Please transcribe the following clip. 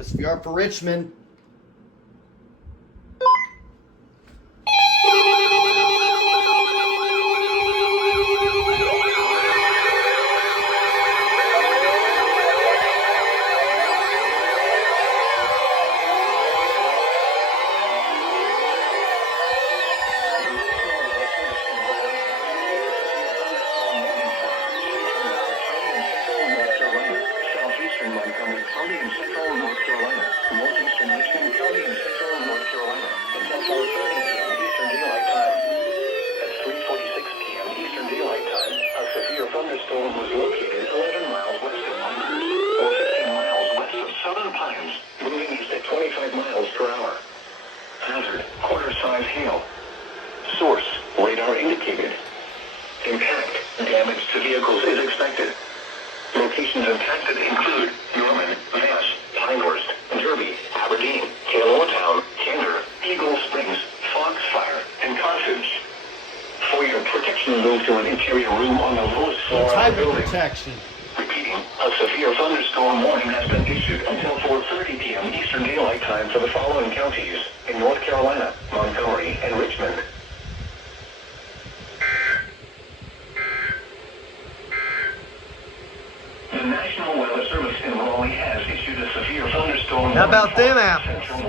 SVR for Richmond. Southeastern Montgomery County in central North Carolina, northeastern Richmond County in central North Carolina, until 4:30 p.m. Eastern Daylight Time. At 3:46 p.m. Eastern Daylight Time, a severe thunderstorm was located 11 miles west of Pines, or 15 miles west of Southern Pines, moving east at 25 miles per hour. Hazard: quarter-size hail. Source: radar indicated. Impact: damage to vehicles is expected. Locations impacted include Norman, Mass, Pinehurst, Derby, Aberdeen, Taylortown, Kinder, Eagle Springs, Foxfire, and Carthage. For your protection, move to an interior room on the lowest floor of Type the of building. protection. Repeating, a severe thunderstorm warning has been issued until 4:30 p.m. Eastern Daylight Time for the following counties in North Carolina, Montgomery, and Richmond. The National Weather Service in Raleigh has issued a severe thunderstorm warning How about them for apples? central